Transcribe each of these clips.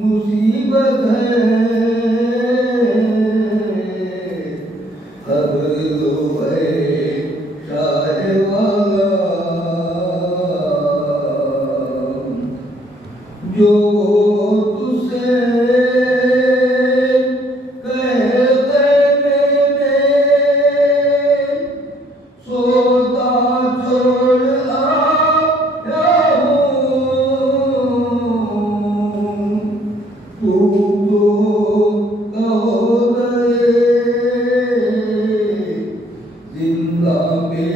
मुसीबत है अब तो शाह वाला जो तुझसे कहते में सोता छोड़ आया हूँ तू तो कहो जिंदा के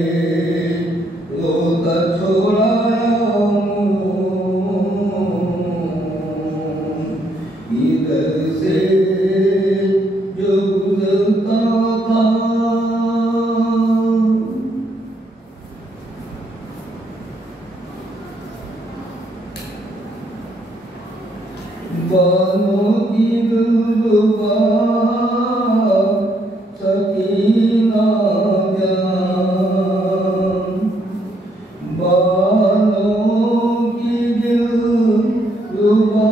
रोता छोड़ाया हूँ इधर से जो गुजरता था बालों की दुल्हबा सकीना जान बालों की दुल्हबा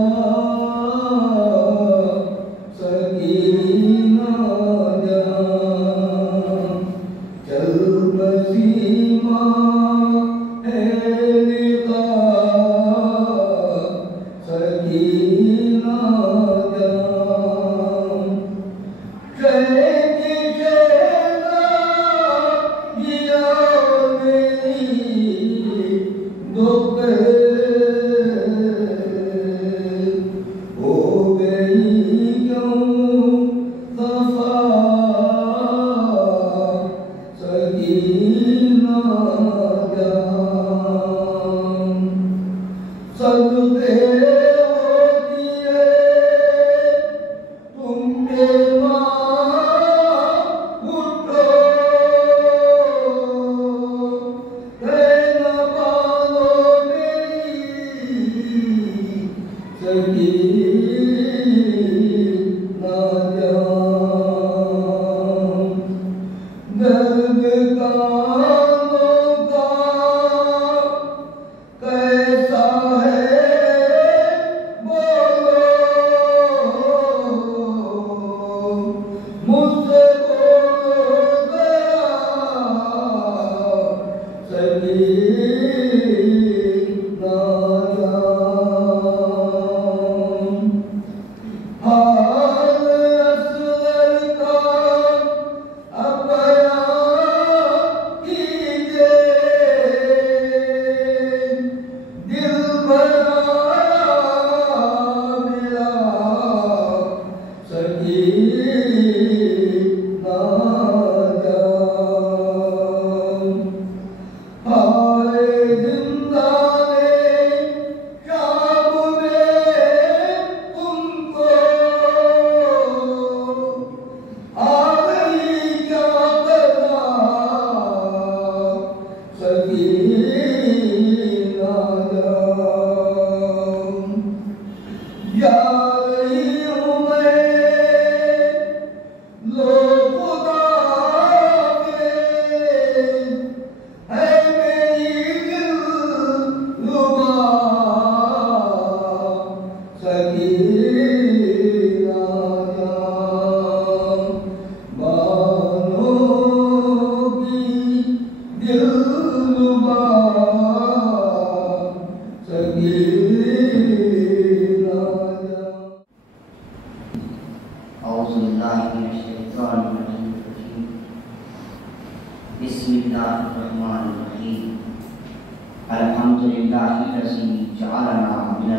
सकीना जान चल बसीमा है लिखा सकीना सकीना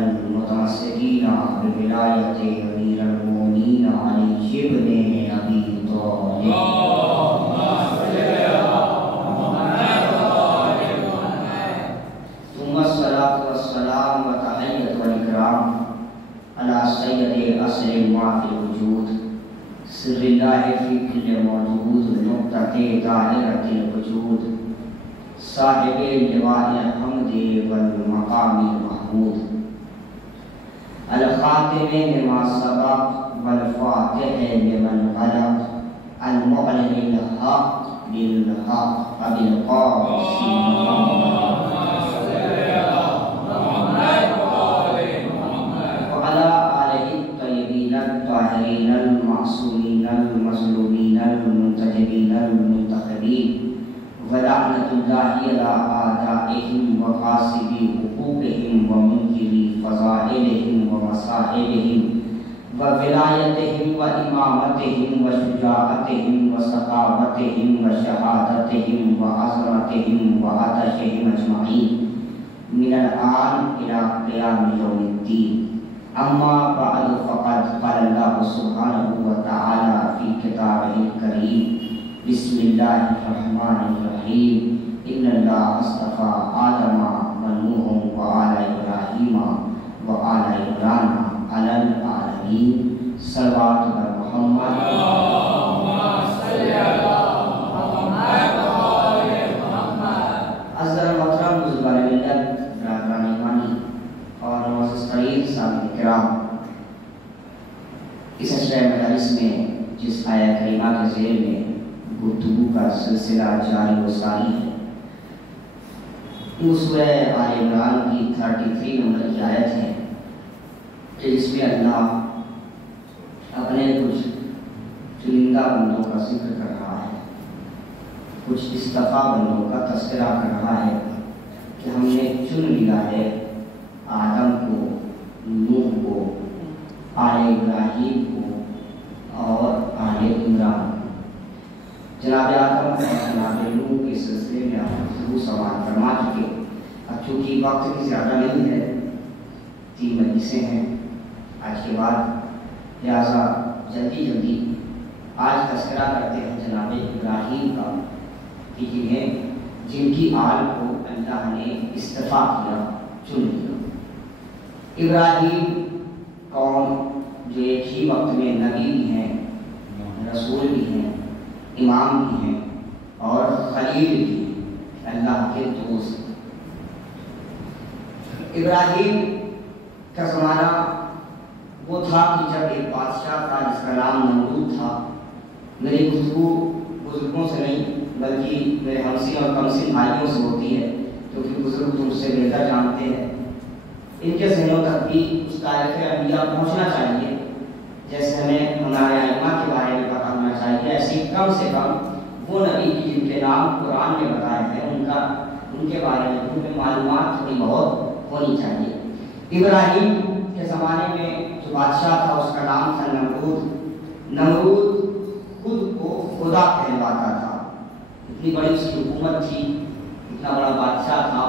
मिनल मुतमस्सिकीना बिविलायति अमीरुल मोमिनीन अली इब्न अबी तालिब। तुम्मा सलातु वस्सलाम व तहिय्यतु व इकराम अला सय्यदि असरि मा फिल वजूद सिर्रिल्लाहि फी कुल्लि मौजूद नुक्तते दाहिरतिल वजूद साहिबे लिवाइल हम्दि वल मकामिल महमूद अल खातिमे लिमा सबक वल फातिहे लिमन गलक अल मुअलिनिल हक बिल हक अबिल कासिम वलानतुल्लाहि अला आदाइहिम व कासिबी हुकूकिहिम व मुनकिरी फ़ज़ाइलिहिम व मसाइलिहिम व विलायतिहिम व इमामतिहिम व शुजाअतिहिम व सखावतिहिम व शहादतिहिम व अज़मतिहिम व अतशिहिम अजमईन मिनल आन इला क़ियाम यौमिद्दीन। अम्मा बअद फ़क़द क़ाल अल्लाहु सुब्हानहु व तआला फ़ी किताबिहिल करीम बिस्मिल्लाहिर्रहमानिर्रहीम इन्नल्लाह अस्तफ़ा आदमा व नूहन व आला इब्राहीमा व आला इमरान अलल आलमीन। सल्लल्लाहु अलैहि मुहम्मद अज़र मोहतरम बुज़ुर्गान मिल्लत बरादरान ईमानी और मुअज़्ज़ज़ क़रीब सामिईन किराम, इस अशरे मजालिस में जिस आया करीमा के ज़ेर में गुफ्तगू का सिलसिला जारी व सारी है, वो सूरह आल इमरान की 33 नंबर की आयत है जिसमें अल्लाह अपने कुछ चुनिंदा बंदों का जिक्र कर रहा है, कुछ इस्तफा बंदों का तस्करा कर रहा है कि हमने चुन लिया है आदम को, नूह को, आले इब्राहीम को और आले इमरान। जनाब आदम और जनाब नूह के सिलसिले में आप गुफ्तगू सवाल फरमा चुके। अब चूँकि वक्त की ज़्यादा नहीं है, 3 मजलिसें हैं आज के बाद, लिहाजा जल्दी जल्दी आज तस्करा करते हैं जनाब इब्राहीम का कि जिनकी आल को अल्लाह ने इस्तिफा किया, चुन लिया। इब्राहीम कौन जो एक ही वक्त में नबी भी हैं, रसूल भी हैं, इमाम भी हैं और खलील भी हैं, अल्लाह के दोस्त। इब्राहीम का ज़माना वो था कि जब एक बादशाह था जिसका नाम नमरूद था। मेरी गुफ्तगू बुजुर्गों से नहीं बल्कि मेरे हमसिन और कमसिन भाइयों से होती है, क्योंकि बुजुर्ग तुमसे बेहतर जानते हैं। इनके जहनों तक भी उस तारीख़ अंबिया पहुँचना चाहिए, जैसे हमें हमारे आइमा के बारे में पता होना चाहिए, ऐसी कम से कम वो नबी की जिनके नाम कुरान में बताए हैं उनके बारे में उनमें मालूमात थोड़ी बहुत होनी चाहिए। इब्राहीम के ज़माने में जो बादशाह था उसका नाम था नमरूद। नमरूद खुद को खुदा कहलवाता था, इतनी बड़ी उसकी हुकूमत थी, इतना बड़ा बादशाह था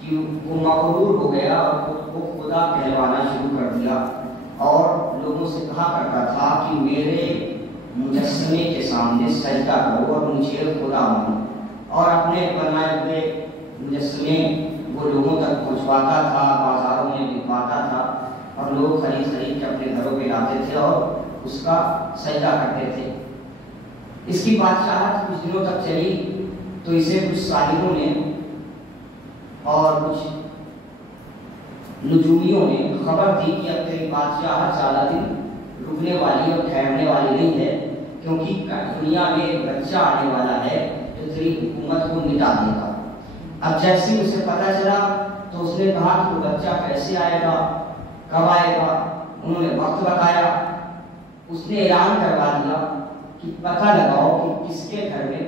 कि वो मगरूर हो गया और खुद को खुदा कहलवाना शुरू कर दिया और लोगों से कहा करता था कि मेरे मुजस्समे के सामने सजदा करो और मुझे खुदा मानो, और अपने बनाए हुए मुजस्समे वो लोगों तक पहुँचवाता था, बाज़ारों में बिकवाता था और लोग खरीद के अपने घरों पे लाते थे और उसका सजदा करते थे। इसकी बादशाहत कुछ दिनों तक चली तो इसे कुछ साहिरों ने और कुछ नुजूमियों ने खबर दी कि अब तेरी बादशाहत ज़्यादा दिन रुकने वाली और ठहरने वाली नहीं है, क्योंकि दुनिया में एक बच्चा आने वाला है जो तेरी हुकूमत को मिटा देगा। अब जैसे उसे पता चला तो उसने कहा कि वो बच्चा कैसे आएगा, कब आएगा। उन्होंने वक्त बताया, उसने ऐलान करवा दिया कि पता लगाओ कि किसके घर में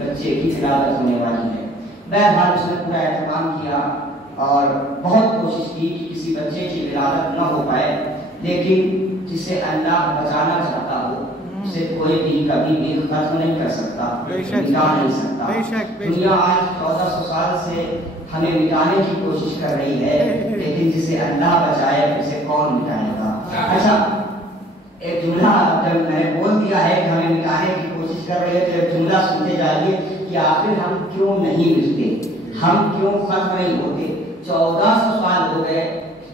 बच्चे की विलादत होने वाली है। बहरहाल उसने पूरा एहतमाम किया और बहुत कोशिश की कि किसी बच्चे की विलादत न हो पाए, लेकिन जिसे अल्लाह बचाना चाहता हो, उसे कोई भी कभी भी खत्म नहीं कर सकता, मिटा नहीं सकता। दुनिया आज 1400 साल से हमें मिटाने की कोशिश कर रही है, लेकिन जिसे अल्लाह बचाए उसे कौन मिटाएगा। अच्छा, एक जुमला जब मैंने बोल दिया है कि हमें मिटाने की कोशिश कर रही है, तो एक जुमला सुनते जाइए कि आखिर हम क्यों नहीं मिटते, हम क्यों खत्म नहीं होते। 1400 साल हो गए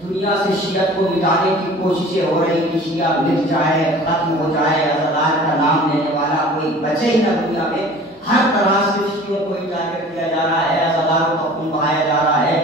दुनिया से शियत को मिटाने की कोशिशें हो रही कि शिया मिट जाए, खत्म हो जाए, अज़लाल का नाम लेने वाला कोई बचे ही ना दुनिया में। हर तरह से शियों को ही टारगेट किया जा रहा है, अज़लाल को खून बहाया जा रहा है,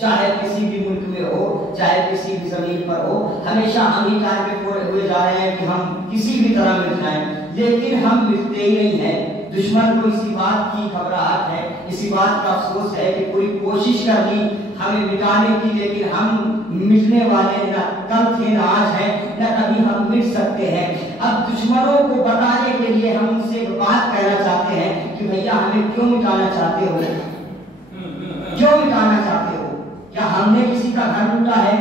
चाहे किसी भी मुल्क में हो, चाहे किसी भी जमीन पर हो, हमेशा हम ही टारगेट हुए जा रहे हैं कि हम किसी भी तरह मिट जाएं, लेकिन हम मिटते ही नहीं हैं। दुश्मन को इसी बात की घबराहट है, इसी बात का अफसोस है कि पूरी कोशिश कर ली हमें मिटाने की, लेकिन हम मिटने वाले न कल थे न आज है, न कभी हम मिट सकते हैं। अब दुश्मनों को बताने के लिए हम उनसे एक बात कहना चाहते हैं कि भैया हमें क्यों मिटाना चाहते हो, क्यों मिटाना चाहते हो? क्या हमने किसी का घर लूटा है?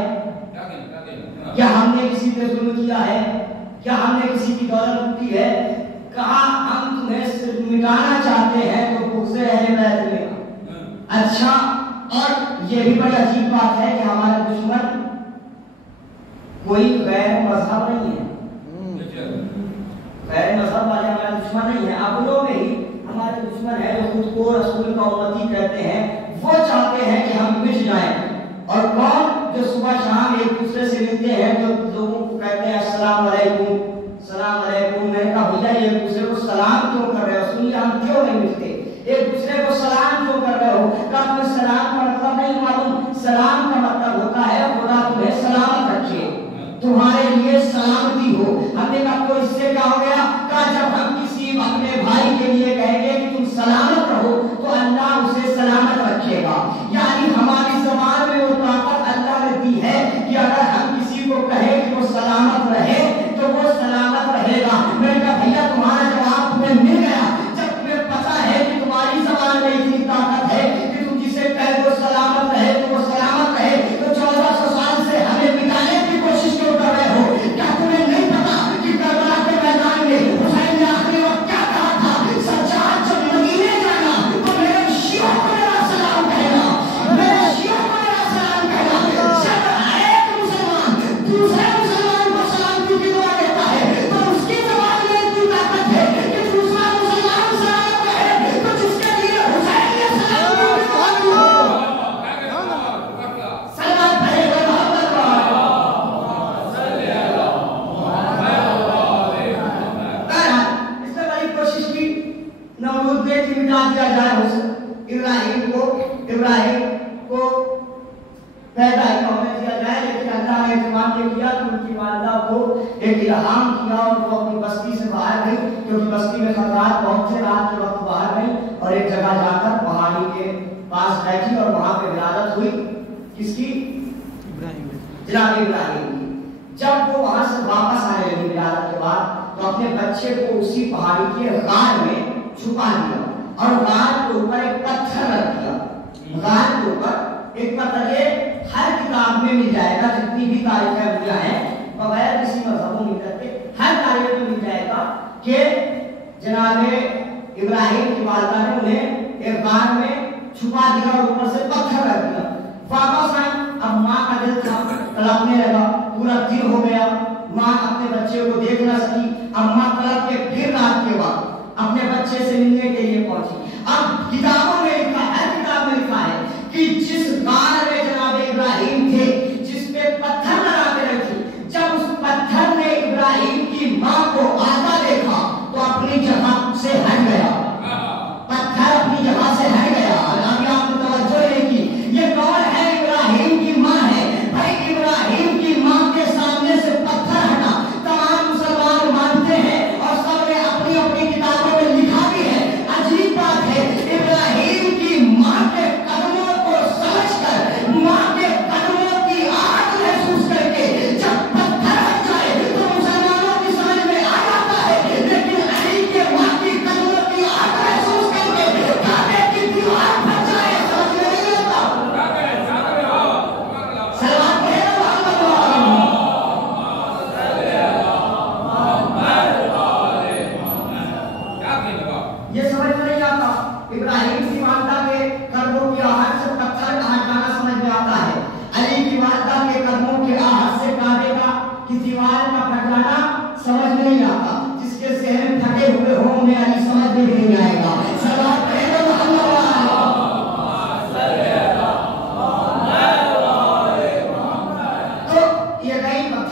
क्या हमने किसी पे जुल्म किया है? क्या हमने किसी की दौलत लूटी है? कहा हम तुम्हें सिर्फ मिटाना चाहते हैं तो गुस्से अहले बैत में। अच्छा, और ये भी बड़ी अजीब बात है कि हमारे दुश्मन कोई गैर मजहब नहीं है, गैर मजहब वाले हमारे दुश्मन नहीं है, अबुलों में ही हमारे दुश्मन है जो खुद को रसूल का उम्मती कहते हैं। वो चाहते हैं कि हम मिट जाएं। और कौन? जो सुबह शाम एक दूसरे से मिलते हैं, जो लोगों को कहते हैं अस्सलाम वालेकुम, सलाम वालेकुम। मैंने कहा भैया एक दूसरे को सलाम क्यों कर रहे हो? सुनिए, हम क्यों नहीं मिलते? एक दूसरे को सलाम क्यों कर रहे हो? कहा तुम्हें सलाम का मतलब नहीं मालूम? सलाम का मतलब होता है खुदा तुम्हें सलामत रखे, तुम्हारे लिए सलामती हो। हमने कहा तो इससे क्या हो गया? कहा जब हम किसी अपने भाई के लिए कहेंगे कि तुम सलामत रहो तो अल्लाह उसे सलामत रखेगा। यानी हमारी ज़बान में वो ताकत अल्लाह ने दी है कि अगर हम किसी को कहें कि वो सलामत रहे तो वो सलामत रहेगा। मैंने कहा भैया तुम्हारा जवाब तुम्हें मिल गया। जब तुम्हें पता है कि तुम्हारी ज़बान में इतनी ताकत है कि तुम जिसे कहे वो सलामत रहे तो वो सलामत रहे, तो 1400 साल से हमें मिटाने की कोशिश क्यों कर रहे हो? क्या तुम्हें नहीं पता कि करबला के मैदान में हुसैन ने आखिरी वक्त क्या कहा था? सज्जाद जब मदीने जाना तो मेरे शियों को मेरा सलाम कहना, मेरे शियों को मेरा सलाम कहना। जब एक मुसलमान दूसरे मुसलमान को सलामती की दुआ देता है तो उसकी ज़बान में इतनी ताकत है कि दूसरा मुसलमान सलामत रहे, तो जिसके लिए हुसैन ने सलामती की दुआ की हो सलाम कहेगा मिटा दिया जाए इब्राहिम को पैदा होने दिया जाए, लेकिन अल्लाह ने इत्मीनान किया कि उनकी वालिदा को एक इल्हाम किया और वो अपनी बस्ती से बाहर गई, क्योंकि बस्ती में खतरात बहुत थे। रात के वक्त बाहर गई और एक जगह जाकर पहाड़ी के पास बैठी और वहां पे विलादत हुई। किसकी? जनाब इब्राहिम की। जब वो वहां से वापस आने लगी विलादत के बाद, तो अपने बच्चे को उसी पहाड़ी के गार में छुपा दिया और गार के ऊपर एक पत्थर रख दिया। गार के ऊपर एक पत्थर, ये हर किताब में मिल जाएगा, जितनी भी तारीखें हुई हैं बगैर किसी मजहबों में करके हर तारीख में मिल जाएगा कि जनाब इब्राहिम की वालिदा ने उन्हें एक गार में छुपा दिया और ऊपर से पत्थर रख दिया। वापस आए, अब माँ का दिल था, तड़पने लगा, पूरा दिन हो गया, माँ अपने बच्चे को देख ना सकी। अब माँ तड़प के फिर रात के बाद अपने बच्चे से मिलने के लिए पहुंची। अब किताबों में लिखा है, किताब में लिखा है कि जिस गार में जनाब इब्राहिम थे, जिस पे पत्थर लगा के रखी, जब उस पत्थर ने इब्राहिम की माँ को आता देखा तो अपनी जगह से हट गया, पत्थर अपनी जगह से हट गया। अभी आपने तवज्जो नहीं की, ये कौन है? इब्राहिम की माँ है। भाई इब्राहिम की माँ के सामने से पत्थर हटा, तमाम मुसलमान मानते हैं और सबने अपनी अपनी किताबों में लिखा भी है। अजीब बात है, इब्राहिम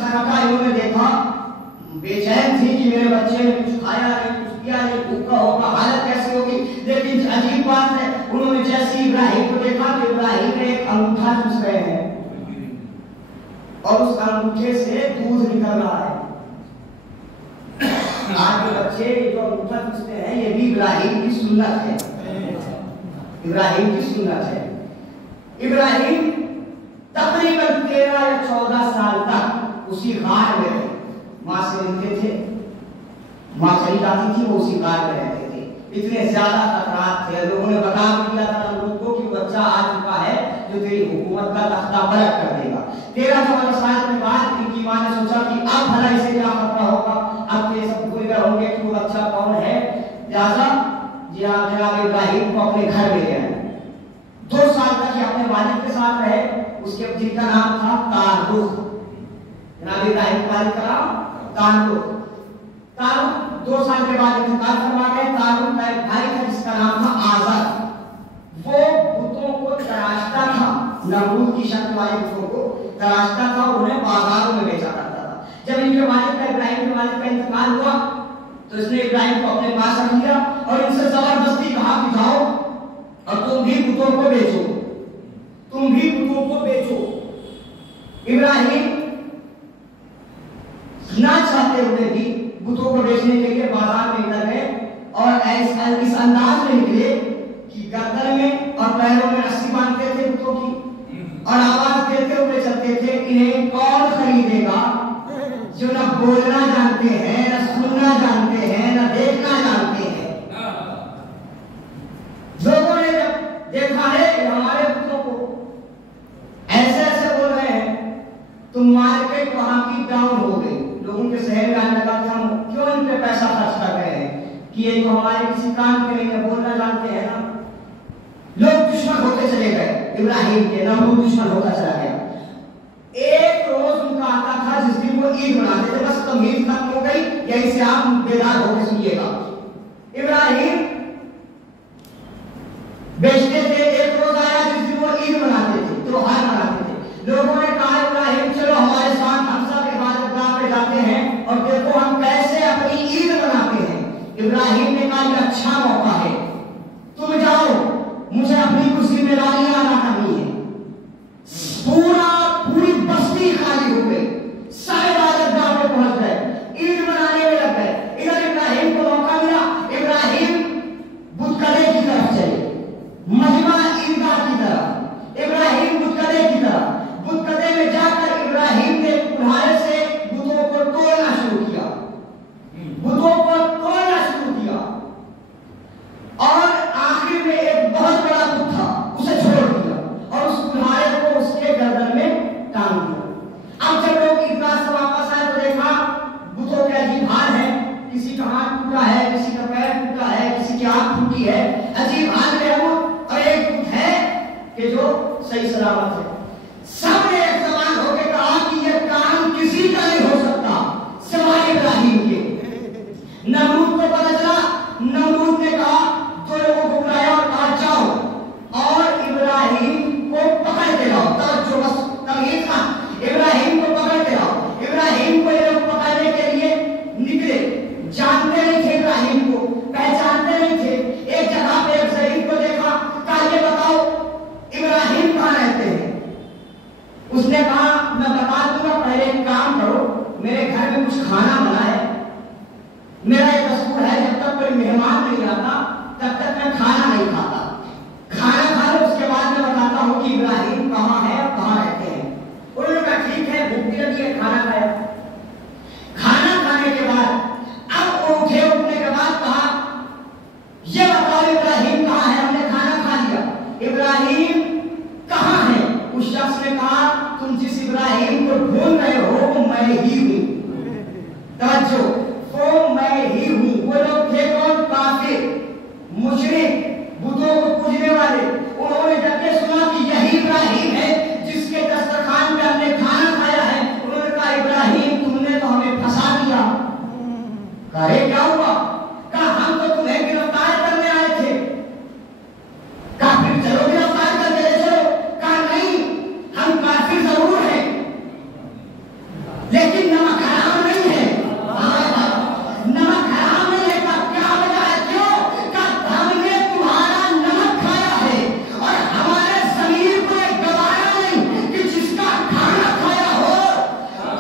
बिस्तर रखा, इन्होंने देखा, बेचैन थी कि मेरे बच्चे ने कुछ खाया नहीं, कुछ पिया नहीं, भूखा होगा, हालत कैसी होगी। लेकिन अजीब बात है, उन्होंने जैसे इब्राहिम को देखा तो इब्राहिम ने एक अंगूठा चूस रहे हैं और उस अंगूठे से दूध निकल रहा है। आज के बच्चे जो अंगूठा चूसते हैं, ये भी इब्राहिम की सुन्नत है, इब्राहिम की सुन्नत है। इब्राहिम तकरीबन 13 या 14 साल तक उसी गार में रहे, माँ से मिलते थे, माँ चली जाती थी, वो उसी गार में रहते थे। इतने ज्यादा खतरात थे, लोगों ने बता दिया था नमरूद को कि बच्चा आ चुका है जो तेरी हुकूमत का तख्ता पलट कर देगा। 13-14 साल के बाद इनकी माँ ने सोचा कि अब भला इसे क्या खतरा होगा, अब ये सब भूल गए होंगे कि वो बच्चा कौन है। लिहाजा जनाब इब्राहिम को अपने घर ले गए। 2 साल तक ये अपने वालिद के साथ रहे, उसके जिनका नाम था तारुख। जनाब इब्राहिम का वालिद का नाम तारुख। 2 साल के बाद इंतकाल फरमा गए। तारुख का एक भाई था जिसका नाम था आज़र। वो बुतों को तराशता था, नमरूद की शक्ल वाले बुतों को तराशता था और उन्हें बाजारों में बेचा करता था। जब इनके वालिद का, इब्राहिम के वालिद का इंतकाल हुआ तो इसने इब्राहिम को अपने पास रख लिया और इनसे जबरदस्ती कहा कि जाओ और तुम भी बुतों को बेचो, तुम भी बुतों को बेचो। इब्राहिम ना चाहते हुए भी बुतों को बेचने के लिए बाजार में निकल गए और इस अंदाज में निकले कि गर्दन में और पैरों में रस्सी बांधते थे बुतों की और आवाज देते हुए चलते थे, इन्हें कौन खरीदेगा जो न बोलना जानते हैं, न सुनना जानते हैं, न देखना जानते हैं। लोगों ने जब देखा है हमारे बुतों को ऐसे ऐसे बोल रहे हैं तो मार्केट वहां की डाउन हो गई। लोगों के शहर में आने लगा कि हम क्यों इन पे पैसा खर्च कर रहे हैं कि ये तो हमारे किसी काम के लिए बोलना जानते हैं ना। लोग दुश्मन होते चले गए, इब्राहिम के नमरूद दुश्मन होता चला गया। एक रोज उनका आता था जिस दिन वो ईद मनाते थे, बस तमीज खत्म हो गई, यही से आप बेदार होकर सुनिएगा। इब्राहिम बेचते थे, एक रोज आया जिस दिन वो ईद मनाते थे, त्योहार मनाते थे। लोगों ने कहा इब्राहिम चलो हमारे साथ, हम सब इबादतगाह पे जाते हैं और देखो हम कैसे अपनी ईद मनाते हैं। इब्राहिम ने कहा यह अच्छा मौका है, तुम जाओ, मुझे अपनी कुछ जिम्मेदारियां अदा करनी है। पूरी बस्ती खाली हो गई, सारे इबादतगाह पे पहुंच गए, ईद मनाने में लग गए। इधर इब्राहिम को मौका मिला, इब्राहिम बुतकदे की तरफ चले, मजमा ईदगाह की तरफ। इब्राहिम बुतकदे की तरफ, बुतकदे में जाकर इब्राहिम ने कुल्हाड़े से बुतों को तोड़ना शुरू किया, बुतों को तोड़ना शुरू किया और आखिर में एक बहुत बड़ा बुत था उसे छोड़ दिया और उस कुल्हाड़े को उसके गर्दन में टांग दिया। अब जब लोग ईदगाह से वापस आए तो देखा बुतों के अजीब हाल है, किसी का हाथ टूटा है, किसी का पैर टूटा है, किसी की आंख टूटी है, अजीब हाल में है वो, और एक बुत है कि जो सही सलामत है। सबने एक समान होकर कहा कि यह काम किसी का नहीं हो सकता सिवाय इब्राहिम के। नमरूद को पता चला, नमरूद ने कहा, दो लोगों को बुलाया और कहा जाओ और इब्राहिम को पकड़ के लाओ। तब जो बस तमीज था, इब्राहिम को पकड़ के लाओ। इब्राहिम को ये लोग पकड़ने के लिए निकले, जानते नहीं थे इब्राहिम को, पहचानते नहीं थे। एक जगह पे एक शहीद को देखा, कहा ये बताओ इब्राहिम कहाँ रहते हैं।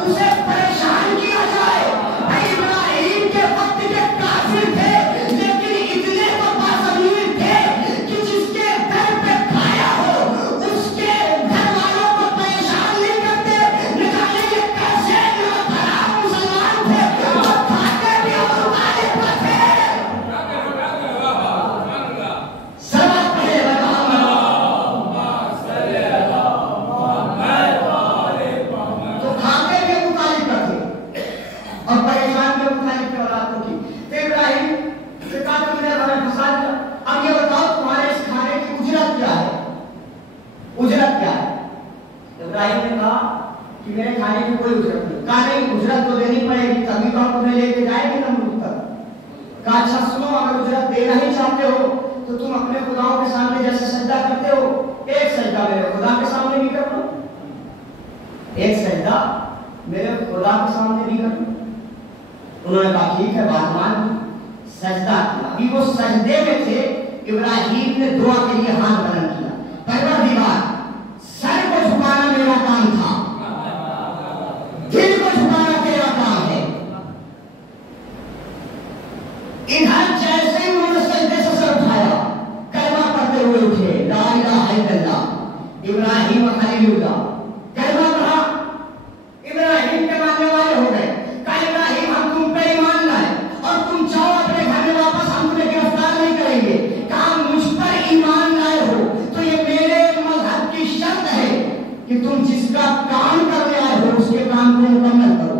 उसे परेशान किया जाए। इब्राहिम के वक्त के काफिर थे, लेकिन इतने तो बाज़मीर थे कि जिसके दर पे खाया हो उसके घर वालों को परेशान नहीं करते। न जाने ये कैसे हराम मुसलमान थे जो खाते भी और उतारे पे थे। सलात पढ़े तो खाते भी उतारे पे थे और परेशान भी उतारे पे औलादों की। तो इब्राहिम से कहा तुमने हमें फंसा दिया, अब ये बताओ तुम्हारे इस खाने की उजरत क्या है? उजरत क्या है? इब्राहिम ने कहा कि मेरे खाने की कोई उजरत नहीं। कहा नहीं, उजरत तो देनी पड़ेगी, तभी तो हम तुम्हें लेके जाएंगे नमरूद तक। कहा अच्छा सुनो, अगर उजरत देना ही चाहते हो तो तुम अपने खुदाओं के सामने जैसे सजदा करते हो, एक सजदा मेरे खुदा के सामने भी कर लो, एक सजदा मेरे खुदा के सामने भी कर लो। उन्होंने कहा ठीक है, बात मान ली, सजदा किया। अभी वो सजदे में थे, इब्राहिम ने दुआ के लिए हाथ बुलंद किया। परवरदिगार, सर को झुकाना मेरा काम था, दिल को झुकाना तेरा काम है। इधर जैसे ही उन्होंने सजदे से सर उठाया, कलमा पढ़ते हुए उठे, ला इलाहा इल्लल्लाह इब्राहिम खलीलुल्लाह, कलमा पढ़ा, इब्राहिम के मानने वाले हो गए। कहा इब्राहिम हम तुम पे ईमान लाए और तुम जाओ अपने घर में वापस, हम तुम्हें गिरफ्तार नहीं करेंगे। कहा मुझ पर ईमान लाए हो तो ये मेरे मजहब की शर्त है कि तुम जिसका काम करने आए हो उसके काम को मुकम्मल करो।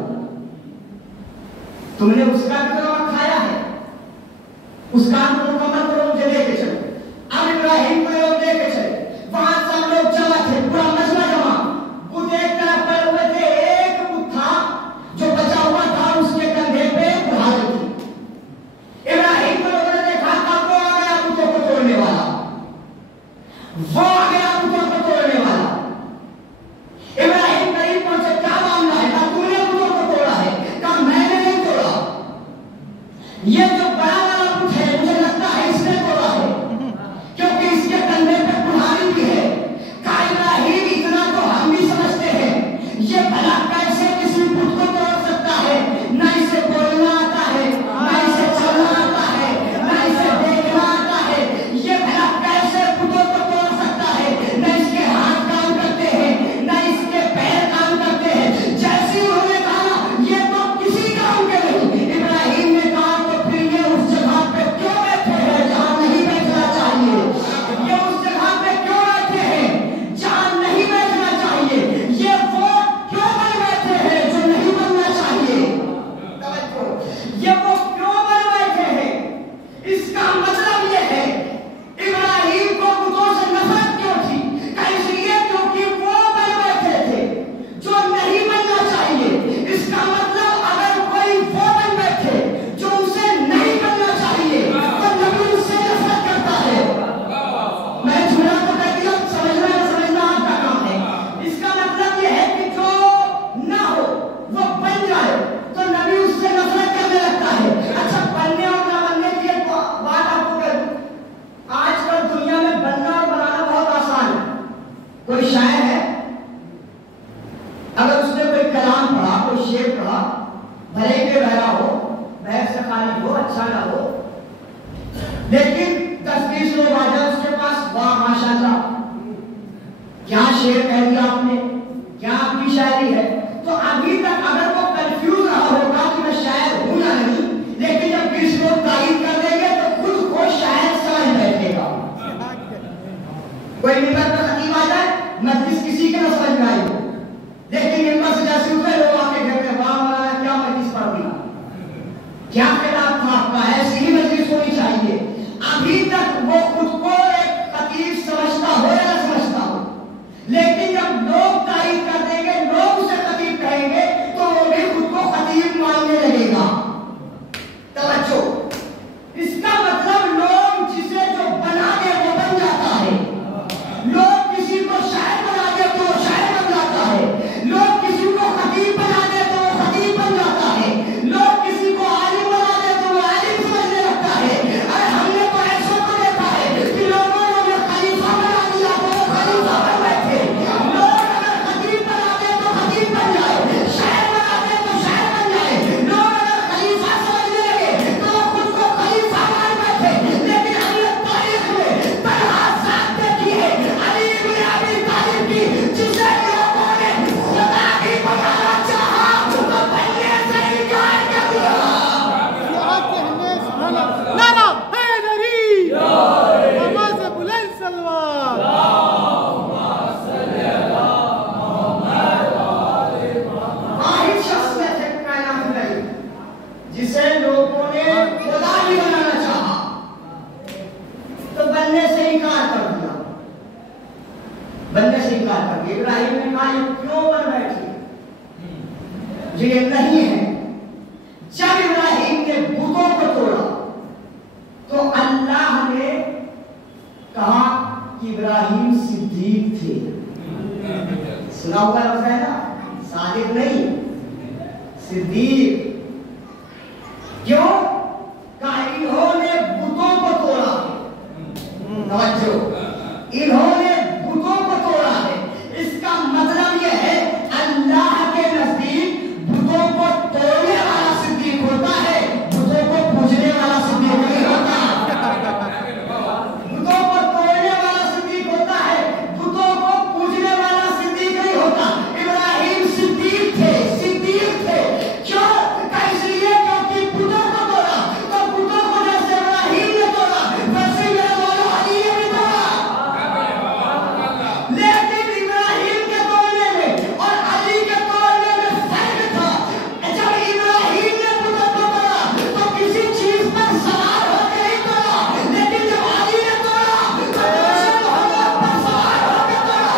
तुमने उसका भी तो खाया है, उस काम को मुकम्मल करो, मुझे लेके चलो। अब इब्राहिम को लोग लेके चले, वहां सब लोग जमा थे, पूरा मजमा जमा। बुत एक तरफ पड़े हुए थे, एक बुत था जो बचा हुआ था, उसके कंधे पे बुढ़ाई थी। इब्राहिम को लोगों ने देखा, कब वो आ गया बुतों को तोड़ने वाला, वो आ गया बुतों को तोड़ने वाला। इब्राहिम करीब पहुंचे, क्या मामला है? कहा तूने बुतों को तोड़ा है? कहा मैंने नहीं तोड़ा, ये जो बड़ा वाला बुत है मुझे लगता है इसने तोड़ा है, क्योंकि इसके कंधे पे बुढ़ाई भी है। कहा इब्राहिम इतना तो हम भी समझते हैं, ये भला कैसे किसी बुत को तोड़ सकता है? न इसे बोलना आता है, न इसे चलना आता है, न इसे देखना आता है, ये भला कैसे बुतों को तोड़ सकता है? न इसके हाथ काम करते हैं, न इसके पैर काम करते हैं। जैसे उन्होंने कहा ये तो किसी काम के नहीं, इब्राहिम ने कहा तो फिर ये उस जगह पे क्यों बैठे हैं जहां नहीं बैठना चाहिए? ये उस जगह पे क्यों बैठे हैं जहां नहीं बैठना चाहिए? ये वो क्यों बन बैठे हैं जो नहीं बनना चाहिए? ये वो क्यों बन बैठे हैं? इसका मतलब ये है इब्राहिम को बुतों से नफरत क्यों थी? इसलिए क्योंकि वो बन बैठे थे जो नहीं बनना चाहिए। इसका मतलब अगर कोई वो बन बैठे जो उसे नहीं बनना चाहिए तो नबी उससे नफरत करता है। मैं झूठा तो कह दिया, समझना आपका काम है। इसका मतलब यह है कि जो ना हो वो बन जाए तो नबी उससे नफरत करने लगता है। अच्छा, बनने और ना बनने की एक बात आपको कह दूं, आजकल दुनिया में बनना और बनाना बहुत आसान है। कोई शायर है, अगर उसने कोई कलाम पढ़ा, कोई शेर पढ़ा, भले ही बहरा हो, बहर से खाली हो, अच्छा ना हो, लेकिन 10-20 लोग आ जाए उसके पास, वाह माशाल्लाह क्या शेर कह दिया आपने, क्या आपकी शायरी है, तो अभी तक अगर वो कंफ्यूज रहा होगा कि मैं शायर हूं या नहीं, लेकिन जब 20 लोग तारीफ कर देंगे तो खुद को शायर समझ बैठेगा। कोई मिंबर पर खतीब आ जाए, मजलिस किसी के न समझ में आई हो, लेकिन मिंबर से जैसे उतरे लोग आके कहते हैं वाह मौलाना क्या मजलिस पढ़ दी, क्या खिलाफ था आपका, ऐसी ही मजलिस होनी चाहिए। अभी तक वो खुद को एक खतीब समझता हो या न समझता हो, लेकिन जब लोग ये नहीं है। जब इब्राहिम ने बुतों को तोड़ा तो अल्लाह ने कहा कि इब्राहिम सिद्दीक थे। सुना होगा लफ्ज़ है ना, सादिक नहीं, सिद्दीक। क्यों? कहा इन्होंने बुतों को तोड़ा है। तवज्जो, इन्होंने बुतों को तोड़ा है। इसका मतलब यह है अल्लाह के नजदीक बुतों को तोड़ने वाला सिद्दीक होता है, बुतों को पूजने वाला सिद्दीक नहीं होता। बुतों को तोड़ने वाला सिद्दीक होता है, बुतों को पूजने वाला सिद्दीक नहीं होता। इब्राहिम सिद्दीक थे, सिद्दीक थे। क्यों? इसलिए क्योंकि बुतों को तोड़ा, तो बुतों को जैसे इब्राहिम ने तोड़ा वैसे मेरे मौला अली ने भी तोड़ा। लेकिन इब्राहिम के तोड़ने में और अली के तोड़ने में फर्क था। जब इब्राहिम ने बुतों को तोड़ा तो किसी चीज पर सवार होकर नहीं तोड़ा, लेकिन जब अली ने तोड़ा तो दूसरे मोहम्मद पर सवार होकर तोड़ा।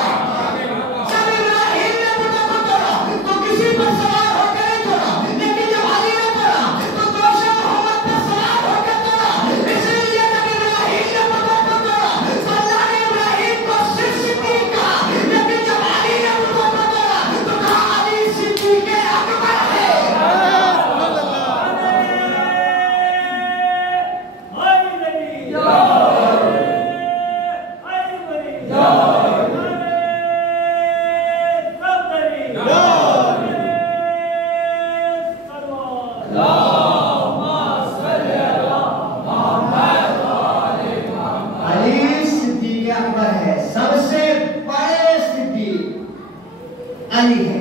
जब इब्राहिम ने बुतों को तोड़ा तो किसी पर सवार होकर नहीं तोड़ा, लेकिन जब अली ने तोड़ा तो दूसरे मोहम्मद पर सवार होकर तोड़ा। इसलिए जब इब्राहिम ने बुतों को तोड़ा तो अल्लाह ने इब्राहिम को सिर्फ सिद्दीक कहा, लेकिन जब अली ने बुतों को तोड़ा तो कहा अली सिद्दीक अकबर है। अली सिद्दीक अकबर है, सबसे बड़े सिद्दीक अली है।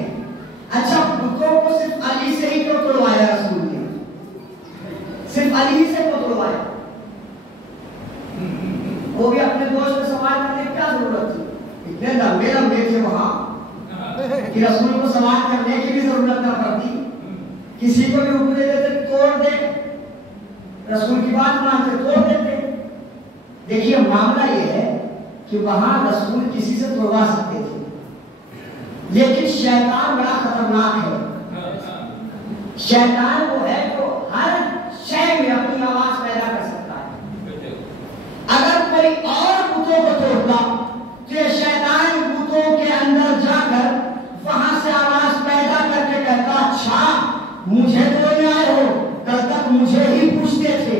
अच्छा, बुतों को सिर्फ अली से ही क्यों तोड़वाया रसूल ने? सिर्फ अली से क्यों तोड़वाया? वो भी अपने दोस्त से सवाल करने की क्या जरूरत थी? इतने लंबे लंबे थे वहां कि रसूल को सवाल करने की भी जरूरत ना पड़ती। किसी को भी हुक्म दे देते तोड़ दे, रसूल की बात मानते तोड़ देते। देखिए मामला यह है कि वहां रसूल किसी से तोड़वा सकते थे, लेकिन शैतान बड़ा खतरनाक है। शैतान वो है जो हर शय में अपनी आवाज पैदा कर सकता है। अगर कोई और बुतों को तोड़ता तो ये शैतान बुतों के अंदर जाकर वहां से आवाज पैदा करके कहता, अच्छा मुझे तोड़ने आए हो, कल तक मुझे ही पूछते थे,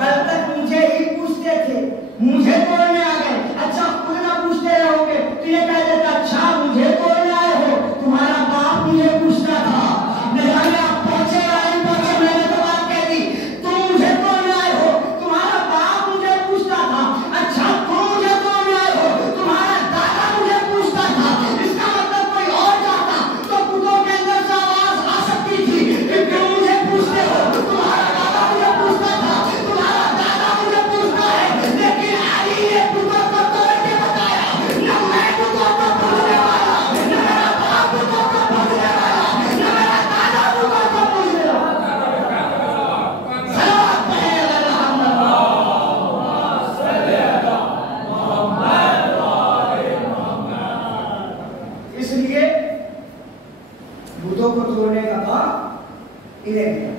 कल तक मुझे ही पूछते थे, मुझे तोड़ने आ गए। अच्छा खुद ना पूछते रहोगे तो ये कह देता, अच्छा मुझे तोड़ने आए हो, तुम्हारा बाप मुझे पूछता था, न जाने आप पहुंचे या नहीं पहुंचे, मैंने तो बात कह दी, तुम मुझे तोड़ने आए हो, तुम्हारा बाप मुझे पूछता था। अच्छा तुम मुझे तोड़ने आए हो, तुम्हारा दादा मुझे पूछता था। इसका मतलब कोई और जाता तो बुतों के अंदर से आवाज आ सकती थी कि क्यों मुझे पूछते हो, तुम्हारा दादा मुझे पूछता था, तुम्हारा दादा मुझे पूछता है। लेकिन अली ने बुतों को तोड़ के बताया, न मैं बुतों को पूछने वाला, न मेरा बाप बुतों को पूछने वाला, न मेरा दादा बुतों को पूछने वाला। सलावत पढ़े अल्लाह मोहम्मद। इसलिए बुतों को तोड़ने का काम इन्हें दिया।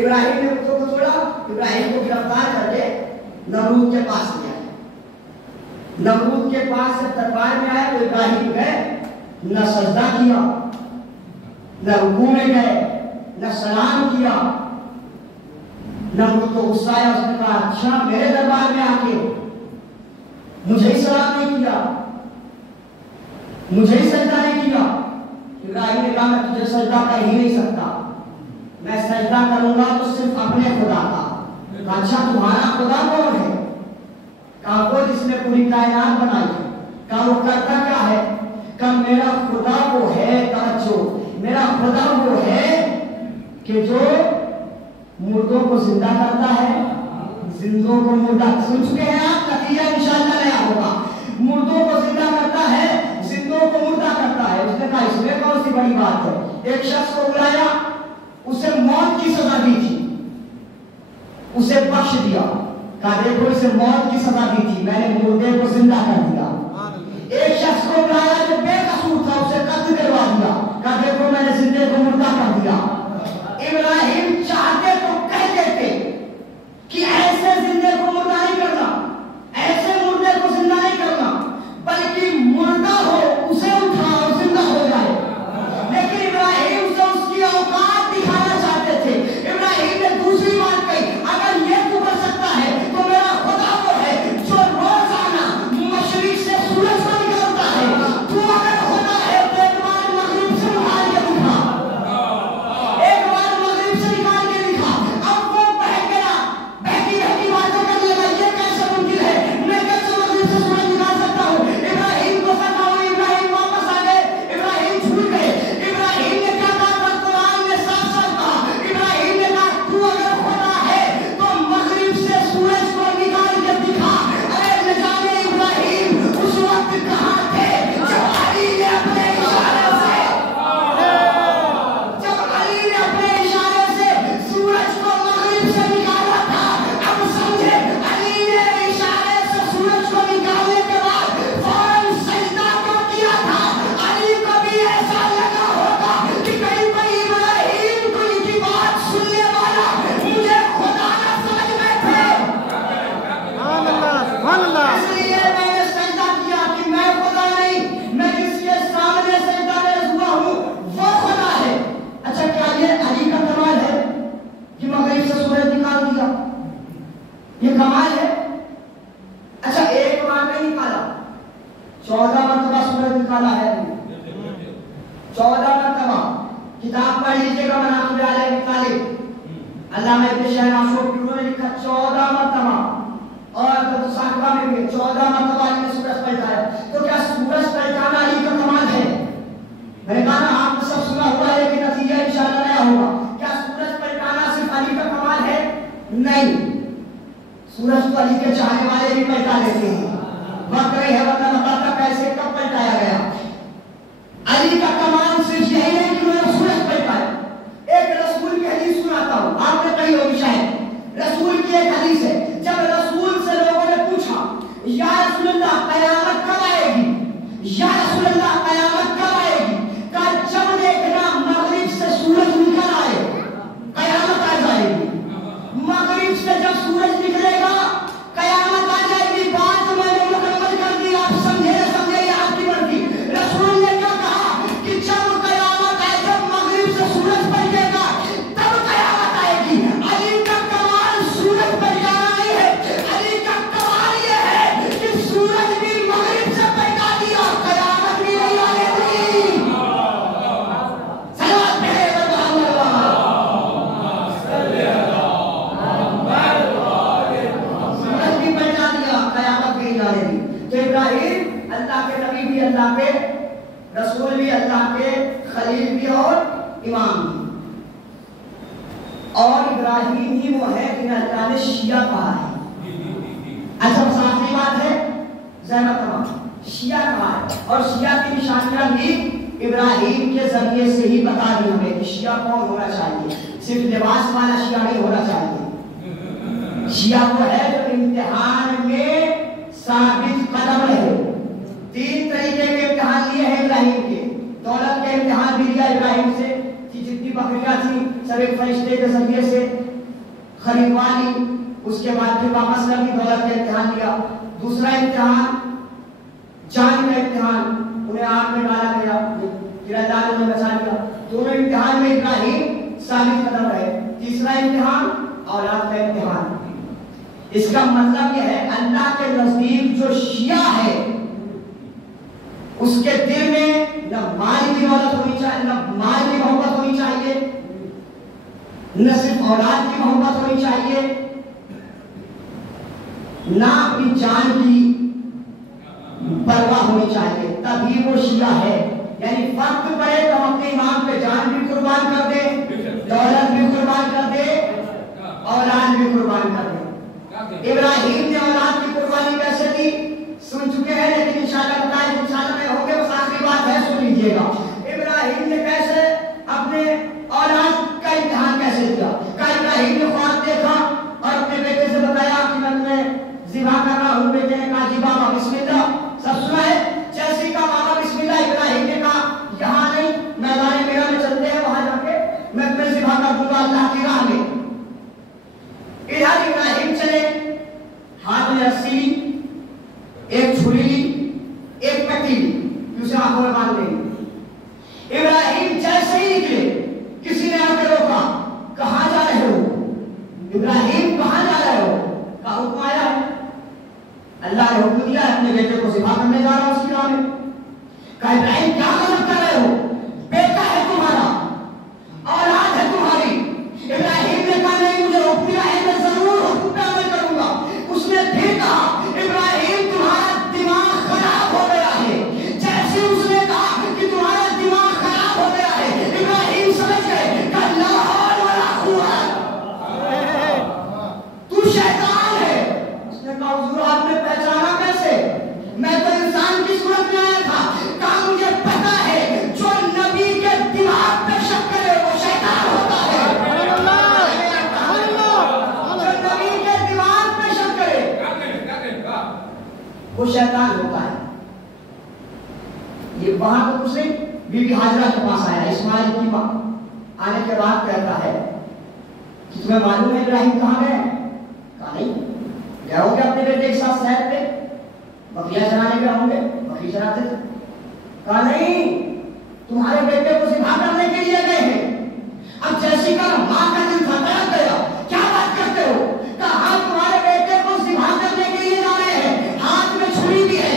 इब्राहिम ने बुतों को तोड़ा, इब्राहिम को गिरफ्तार करके नमरूद के पास ले आए। नमरूद के पास से दरबार में आए तो इब्राहिम गए, न सजदा किया, न रुकू में गए, न सलाम किया। नमरूद को गुस्सा आया, उसने कहा, अच्छा मेरे दरबार में आके मुझे ही सलाम नहीं किया, मुझे ही सजदा नहीं किया। इब्राहिम ने कहा, मैं तुझे सजदा कर ही नहीं सकता, मैं सजदा करूंगा तो सिर्फ अपने खुदा का। अच्छा तुम्हारा खुदा कौन है? कहा वो जिसने पूरी कायनात बनाई है। कहा वो करता क्या है? कहा मेरा खुदा वो है, तवज्जो, मेरा खुदा वो है कि जो मुर्दों को जिंदा करता है, जिंदों को मुर्दा। सुन चुके हैं आप, नतीजा इंशाअल्लाह नया होगा। मुर्दों को जिंदा करता है, जिंदों को मुर्दा करता है। उसने कहा इसमें कौन सी बड़ी बात है? एक शख्स को बुलाया, उसे मौत की सजा दी थी, उसे बख्श दिया। कहा देखो इसे मौत की सजा दी थी, मैंने मुर्दे को जिंदा कर दिया। एक शख्स को बुलाया जो बेकसूर था, उसे कत्ल करवा दिया। देखो मैंने जिंदे को मुर्दा कर दिया। इब्राहिम चाहते तो कह देते कि ऐसे जिंदे को मुर्दा नहीं करना, ऐसे मुर्दे को जिंदा नहीं करना, बल्कि मुर्दा हो उसे उठाओ जिंदा हो जाए। लेकिन इब्राहिम से उसकी औकात दिखाना चाहते थे। इब्राहिम ने दूसरी बात कही, अगर ये तू कर सकता है तो मेरा खुदा वो है जो रोजाना मशरिक से सूरज को निकालता है। तू अगर खुदा है तो एक बार मगरिब से निकाल के दिखा, एक बार मगरिब से निकाल के दिखा। अब वो बह गया, बहकी बहकी बातें करने लगा, ये कैसे मुमकिन है, मैं कैसे मगरिब से सूरज निकाल सकता हूँ। इब्राहिम को फतवा हुई, इब्राहिम वापस आ गए, इब्राहिम छूट गए। इब्राहिम ने क्या कहा, कुरान ने साफ साफ कहा, इब्राहिम ने कहा तू अगर खुदा है तो मगरिब से सूरज को निकाल के दिखा। अरे न जाने इब्राहिम उस वक्त कहाँ थे जब अली ने अपने इशारे से सूरज को मगरिब से निकाला था। अब समझे, अली ने इशारे से सूरज को निकालने के बाद फौरन सजदा क्यों किया था। अली को भी ऐसा लगा होगा कि कहीं पर इब्राहिम को इनकी बात सुनने वाला मुझे खुदा न समझ बैठे। इसलिए मैंने सजदा किया कि मैं खुदा नहीं, मैं जिसके सामने सजदा रेज़ हुआ हूँ वो खुदा है। अच्छा, क्या ये अली का कमाल है कि मगरिब से सूरज निकाल दिया? ये कमाल है? अच्छा, एक बार नहीं निकाला, 14 मरतबा सूरज निकाला है। 14 मरतबा। किताब पढ़ लीजिएगा मनाक़िब अली तालिब, अल्लामा इब्न शहनाशूर ने लिखा 14 मरतबा, और साकवा में भी 14 मरतबा अली ने सूरज पलटाया। तो क्या सूरज पलटाना अली का कमाल है? मैंने कहा ना, आपने सब सुना हुआ है, लेकिन नतीजा इंशाअल्लाह नया होगा। क्या सूरज पलटाना सिर्फ अली का कमाल है? नहीं, सूरज तो अली के चाहने वाले भी पलटा लेते हैं। वक्त नहीं है वरना बताता कैसे कब पलटाया गया। अली का कमाल सिर्फ यही नहीं कि उन्होंने सूरज पलटाया। एक रसूल की हदीस सुनाता हूँ, आपने पढ़ी होगी शायद। रसूल की एक हदीस है, जब रसूल से लोगों ने पूछा या रसूलल्लाह कयामत कब आएगी, या रसूलल्लाह कयामत कब आएगी, कहा जब देखना मगरिब से सूरज निकल आए कयामत आ जाएगी। मगरिब से जब सूरज निकलेगा कयामत आ जाएगी। बात मैंने मुकम्मल कर दी, आप समझे न समझे ये आपकी मर्जी। रसूल ने क्या कहा कि जब कयामत आए, जब मगरिब से सूरज पलटेगा तब कयामत आएगी। अली का कमाल सूरज पलटाना नहीं है, अली का कमाल ये है कि सूरज भी मगरिब से पलटा दिया, कयामत भी नहीं आने दी। सलावत पढ़े सूरज भी पलटा दिया, कयामत भी नहीं आने दी। तो इब्राहिम अल्लाह के नबी भी, अल्लाह के रसूल भी, अल्लाह के खलील भी और इमाम भी। और इब्राहिम ही वो है जिन्हें अल्लाह ने शिया कहा है। अच्छा, आखिरी बात है ज़रा तमाम शिया कहा है, और शिया की निशानियां भी इब्राहिम के जरिए से ही बता दी हमें कि शिया कौन होना चाहिए। सिर्फ लिबास वाला शिया नहीं होना चाहिए। शिया वो है जो इम्तिहान में साबित कदम रहे। 3 तरीके के इम्तिहान लिए हैं इब्राहिम के। दौलत के इम्तिहान भी लिया इब्राहिम से कि जितनी बकरियां थी सब एक फरिश्ते के जरिए से खरीदवा ली, उसके बाद फिर वापस कर दी, दौलत का इम्तिहान लिया। दूसरा इम्तिहान जान का इम्तिहान, उन्हें आग में डाला गया, फिर अल्लाह ने उन्हें बचा लिया। दोनों इम्तिहान में इब्राहिम साबित कदम रहे। तीसरा इम्तिहान औलाद का इम्तिहान। इसका मतलब यह है अल्लाह के नजदीक जो शिया है उसके दिल में न माल की दौलत होनी चाहिए, न माल की मोहब्बत होनी चाहिए, न सिर्फ औलाद की मोहब्बत होनी चाहिए, ना अपनी जान की परवाह होनी चाहिए, तभी वो शिया है। यानी वक्त पड़े तो हम अपने इमाम पे जान भी कुर्बान कर दे, दौलत भी कुर्बान कर दे, औलाद भी कुर्बान कर दे। इब्राहिम ने औलाद की कुर्बानी कैसे दी सुन चुके हैं, लेकिन इंशाअल्लाह में होंगे। बस आखिरी बात है, सुन लीजिएगा। इब्राहिम ने कैसे अपने औलाद का इम्तिहान कैसे दिया। इब्राहिम ने ख्वाब देखा और अपने बेटे से बताया कि मैं तुम्हें ज़िबा कर रहा हूँ। बेटे ने कहा जी बाबा बिस्मिल्लाह, सब सुना है। जैसे ही कहा बाबा बिस्मिल्लाह, इब्राहिम ने कहा यहाँ नहीं, मैं कर दूंगा अल्लाह की राह में। इधर इब्राहिम चले, हाथ में रस्सी ली, एक छुरी ली, एक पट्टी ली, उसे आंखों में बांध देंगे। इब्राहिम जैसे ही निकले, किसी ने आकर रोका, कहां जा रहे हो इब्राहिम, कहां जा रहे हो? का हुक्म आया है, अल्लाह ने हुक्म दिया है, अपने बेटे को ज़िबा करने जा रहा हूं उसकी राह में। कहा इब्राहिम क्या गलत कर रहे हो, बेटा है तुम्हारा, औलाद है तुम्हारी। इब्राहिम ने कहा नहीं, मुझे हुक्म दिया है, मैं जरूर हुक्म पे अमल करूंगा। उसने फिर कहा इब्राहिम तुम्हारा दिमाग खराब हो गया है। जैसे उसने कहा कि तुम्हारा दिमाग खराब हो गया है, इब्राहिम समझ गए कि ला हौल वला कुव्वत, तू शैतान है। उसने कहा हुजूर आपने पहचाना कैसे? मैं तो इंसान की सूरत में आया था। कहा मुझे पता है जो नबी के दिमाग पे शक करे वो शैतान होता है। जो नबी के दिमाग पे शक करे वो शैतान होता है। ये वहां तो कुछ नहीं, बीबी हाजरा के पास आया इस्माइल की मां। आने के बाद कहता है कि तुम्हें मालूम है इब्राहिम कहां गए? कहा नहीं। गए होंगे अपने बेटे के साथ शहर पे, बकरियां चराने गए होंगे, बकरी चराते थे। कहा नहीं, तुम्हारे बेटे को ज़िबा करने के लिए गए हैं। अब जैसी का मां का दिल धड़क गया, क्या बात करते हो? कहा तुम्हारे बेटे को ज़िबा करने के लिए जा रहे हैं, हाथ में छुरी भी है,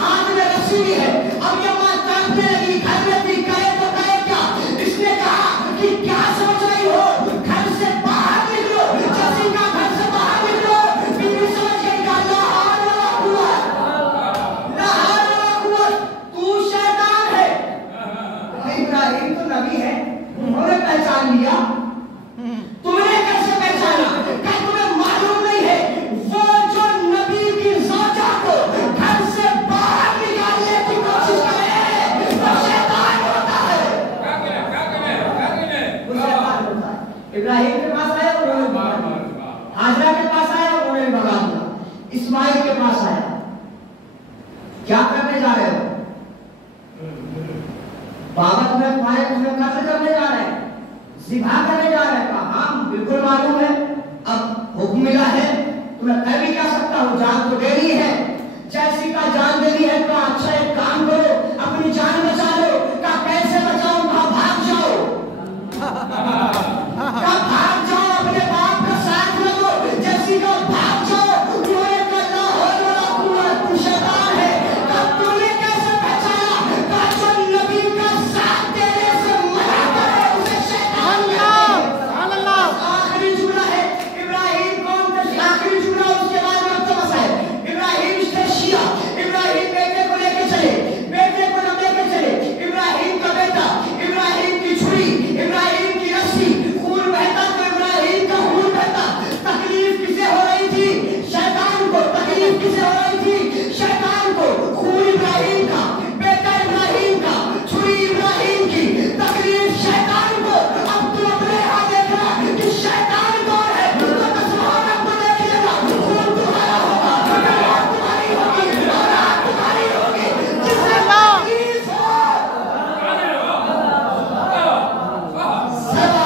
हाथ में रस्सी भी है। अब ये मां कांपने लगी, घर में थी, कहे तो कहे क्या? इसने कहा कि क्या सोच रही हो, घर से बाहर निकलो। जैसी का घर से बाहर निकलो, बीवी समझ गई कि ला हौल वला कुव्वत, ला हौल वला कुव्वत, तू शैतान है। इब्राहिम तो नबी है, उन्होंने पहचान लिया, तुमने कैसे पहचाना? क्या तुम्हें मालूम नहीं है वो जो नबी की ज़ौजा को घर से बाहर निकालने की कोशिश करे वो शैतान होता है। वो शैतान होता है। इब्राहिम के पास आया, उन्होंने भगा दिया। हाजरा के पास आया, उन्होंने भगा दिया। इस्माइल के पास आया, क्या करने जा रहे हो? बाबा तुम्हें कत्ल करने जा रहे हैं, ज़िबा करने जा रहे हैं। कहा हाँ बिल्कुल मालूम है, अब हुक्म मिला है, तुम्हें कर भी क्या सकता हूँ, जान तो देनी है। जैसी का जान देनी है तो अच्छा एक काम करो, अपनी जान बचा लो। कहा कैसे बचाऊं? कहा भाग जाओ, कहा भाग जाओ, अपने बाप का साथ न दो। जैसी का भाग जाओ, उन्होंने कहा ला हौल वला कुव्वत, तू शैतान है। कहा तुमने कैसे पहचाना? कहा जो नबी का साथ देने से मना करे उसे शैतान कहते हैं। आखिरी जुमला है, इब्राहिम कौन थे? आखिरी जुमला, उसके बाद मकतबस है। इब्राहिम से शिया, इब्राहिम बेटे को लेके चले, बेटे को न लेके चले। इब्राहिम का बेटा, इब्राहिम की छुरी, इब्राहिम की रस्सी, खून बहता तो इब्राहिम का खून बहता। तकलीफ किसे हो रही थी? शैतान को। तकलीफ किसे हो रही थी? शैतान को। खून इब्राहिम का, बेटा इब्राहिम का, छुरी इब्राहिम की, तकलीफ शैतान को। अब तुम अपने यहाँ देखना कि शैतान कौन है, तो कसमान को देख लेना। खून तुम्हारा होगा, औलाद तुम्हारी होगी, औलाद तुम्हारी होगी। जिससे तकलीफ हो सदा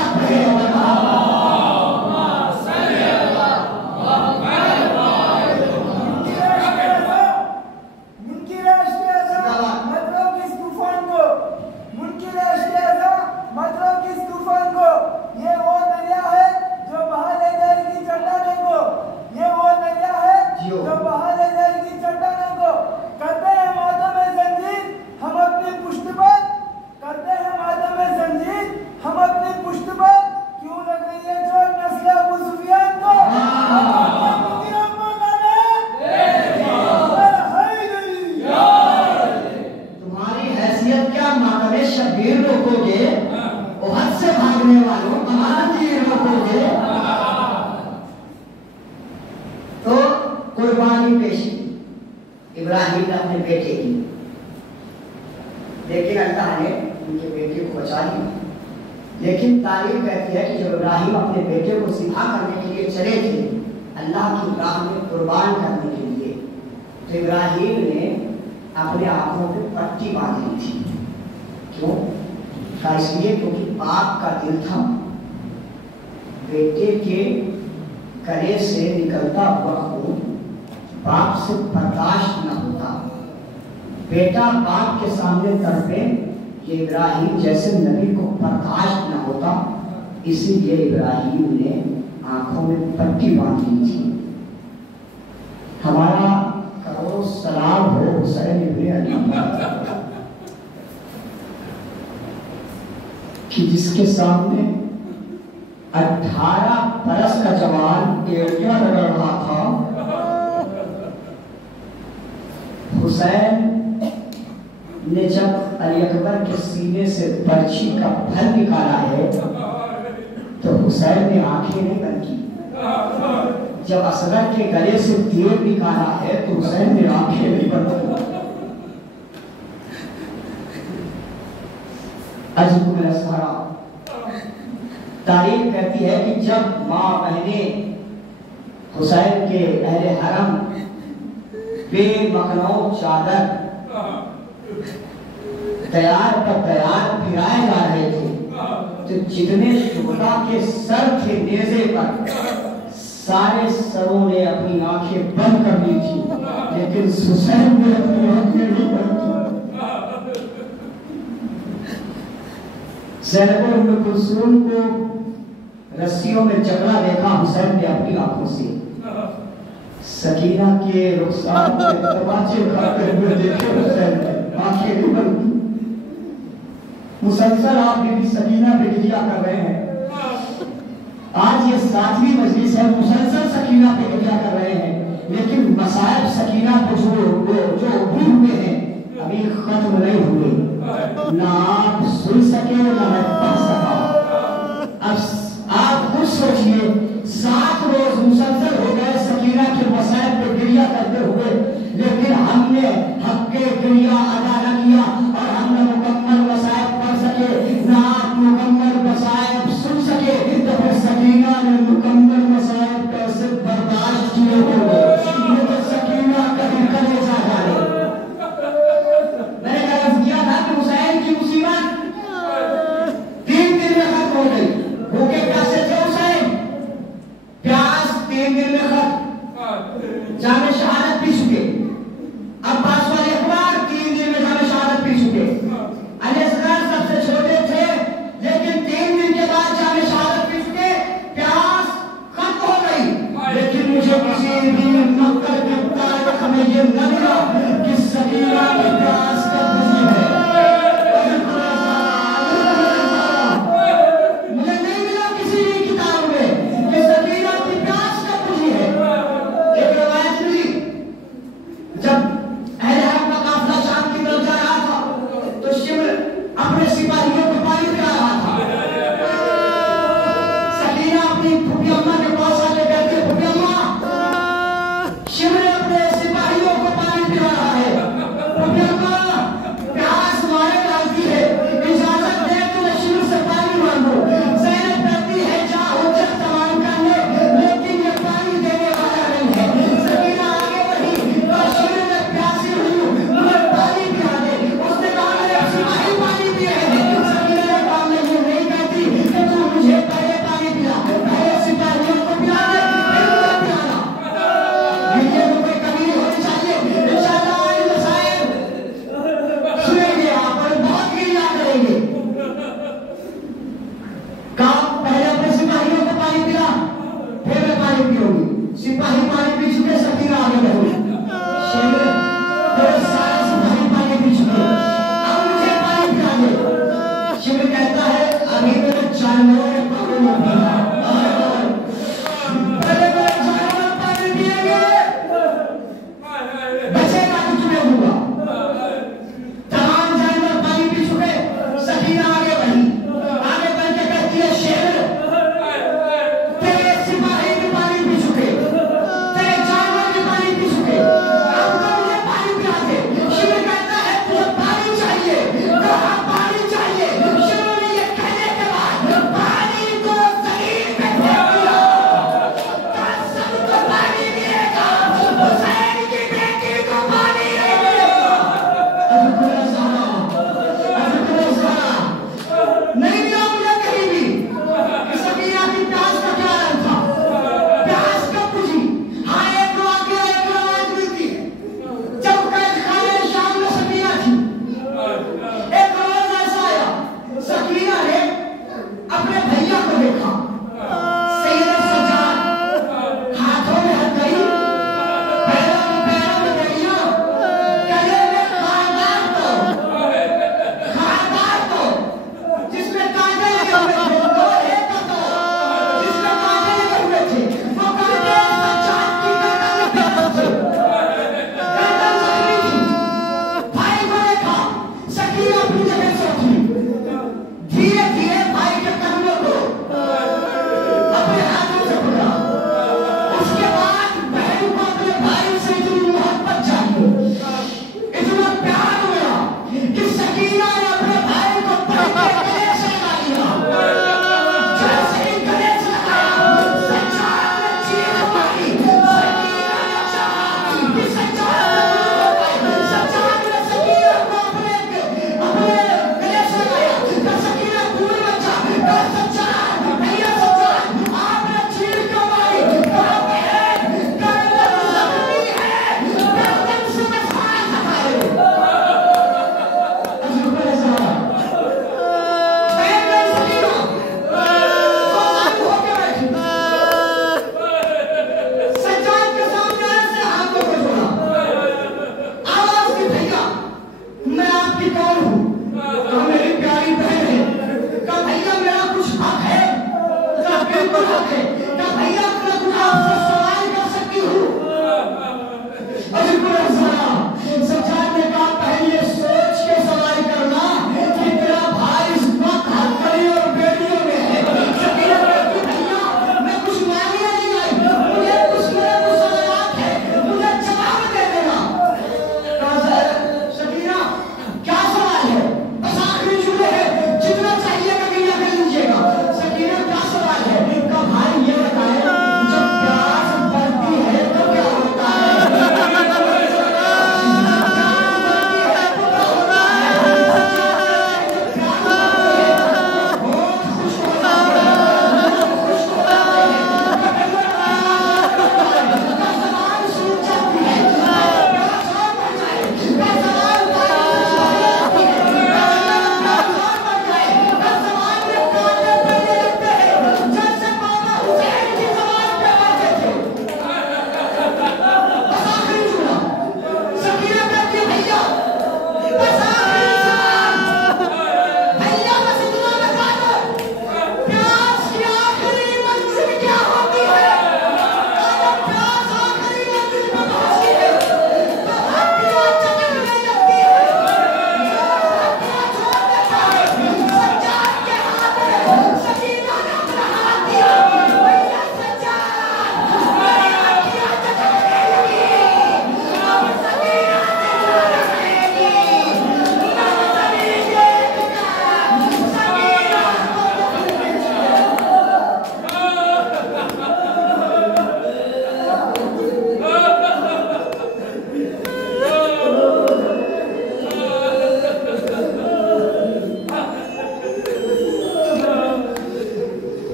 पहले शब्बीर रोकोगे, ओहद से भागने वालों कमान तीर रोकोगे। तो कुर्बानी पेश इब्राहिम ने अपने बेटे की, लेकिन अल्लाह ने उनके बेटे को बचा लिया। लेकिन तारीफ कहती है कि जब इब्राहिम अपने बेटे को ज़िबा करने के लिए चले थे अल्लाह की राह में कुर्बान करने के लिए, तो इब्राहिम ने अपने आंखों पे पट्टी बांधी थी। क्यों? इसलिए क्योंकि बाप का दिल था बेटे के गले से निकलता हुआ खून बाप से बर्दाश्त न होता। बेटा बाप के सामने तड़पे, ये इब्राहिम जैसे नबी को बर्दाश्त न होता, इसीलिए इब्राहिम ने आंखों में पट्टी बांध ली थी। हमारा करोड़ सलाम हो हुसैन इब्ने अली कि जिसके सामने 18 बरस का जवान एड़ियां रगड़ रहा था, हुसैन ने जब अली अकबर के सीने से बर्छी का फल निकाला है तो हुसैन ने आंखें नहीं बंद की। जब असगर के गले से तीर निकाला है तो हुसैन ने आंखें नहीं बंद की। तारीफ कहती है कि जब माँ बहने हुसैन के अहले हरम बेमखनौ चादर तैयार पर तैयार फिराए जा रहे थे, तो जितने शुहदा के सर थे नेज़े पर, सारे सरों ने अपनी आंखें बंद कर ली थी, लेकिन हुसैन ने अपनी आंखें नहीं बंद की। ज़ैनब उम्मे कुलसूम को रस्सियों में जकड़ा देखा हुसैन ने अपनी आंखों से। सकीना के रुखसार पे तमाचे खाते हुए देखे हुसैन ने, आंखें नहीं बंद की। मुसलसल आप बीबी सकीना पे गिरिया कर रहे हैं। आज ये 7वीं मजलिस है, मुसलसल सकीना पे गिरिया कर रहे हैं, लेकिन मसाइब सकीना को जो हुए हैं अभी खत्म नहीं हुए। ना आप सुन सके ना मैं पढ़ सका। अब आप खुद सोचिए, 7 रोज मुसलसल हो गए सकीना के मसाइब पे गिरिया करते हुए, लेकिन हमने हक़्क़े गिरिया अदा न किया और हमने मुकम्मल मसाइब पढ़ सके, ना आप मुकम्मल मसाइब सुन सके, तो फिर सकीना ने मुकम्मल मसाइब कैसे बर्दाश्त किए होंगे? ये तो सकीना कभी कलेजा डाले। मैंने अर्ज़ किया था कि हुसैन की मुसीबत 3 दिन में खत्म हो गई। भूखे प्यासे थे हुसैन,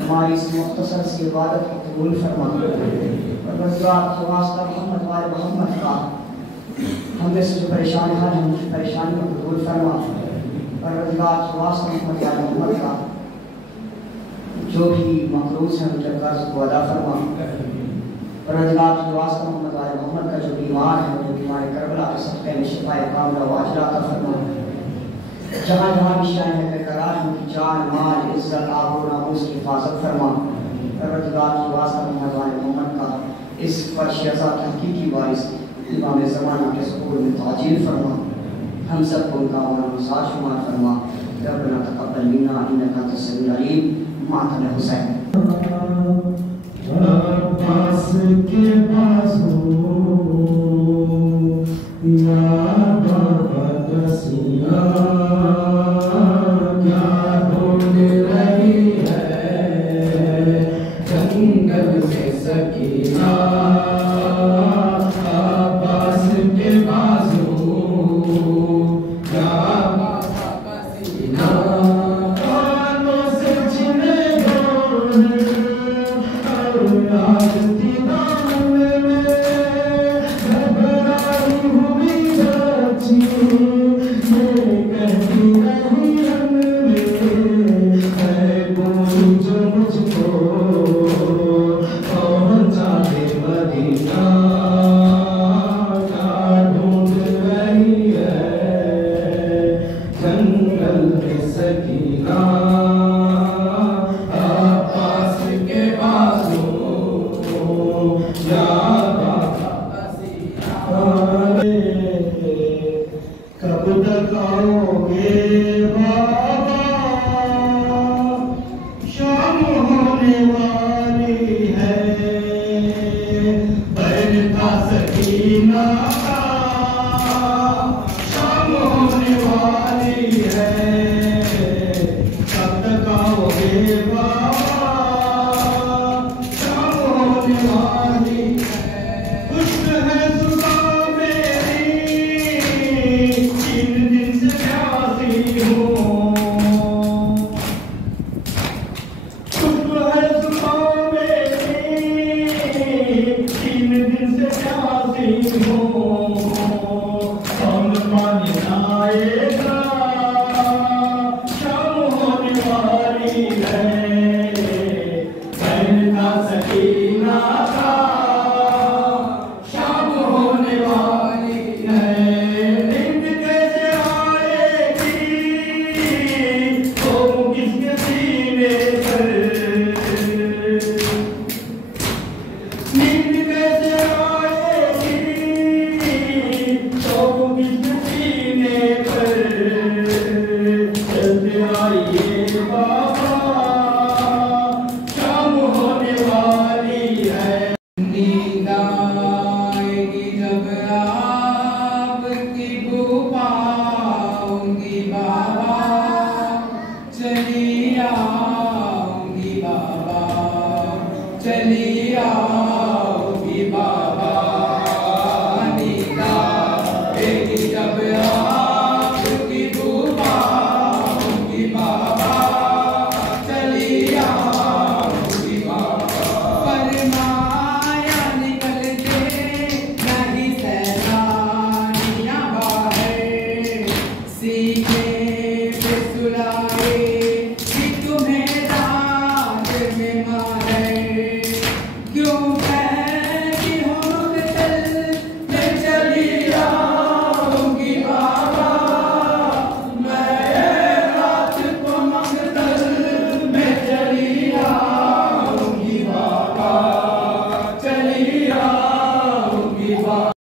हमारी इस मुख्तसर सी इबादत को कबूल फरमा। परवरदिगार वास्ता मोहम्मद वाले मोहम्मद का हमने से जो परेशान हैं उनकी परेशानी को कबूल फरमा। परवरदिगार वास्ता मोहम्मद वाले मोहम्मद का जो भी मकरूज है उनके कर्ज को अदा फरमा। परवरदिगार वास्ता मोहम्मद वाले मोहम्मद का जो बीमार है जो बीमार करबला के सदक़े में शिफाए कामिला व अजर अता फरमा। जहाँ जहाँ भी शान है करार उनकी जान माल इज्जत आबरू नामूस की हिफाजत फरमा। परवरदिगार की वास्ता मोहम्मद वाले मोहम्मद का इस फर्श अज़ा की हकीकी वारिस इमाम ज़माना के सुकून में ताजील फरमा। हम सब को उनका मौला शुमार फरमा। रब्बना तक़ब्बल मिन्ना इन्नका अंतस समीउल अलीम। मातम हुसैन पास के बाजू या बाबा दसिया क्या ढूंढ रही है जंगल में सकीना। पास के बाजू या बाबा दसिया कानों से जिने कब तक आओगे बाबा शाम होने वाली है बैठा सकीना शाम होने वाली है कब तक आओगे बाबा शाम होने वाली है खुश है सुबह रूप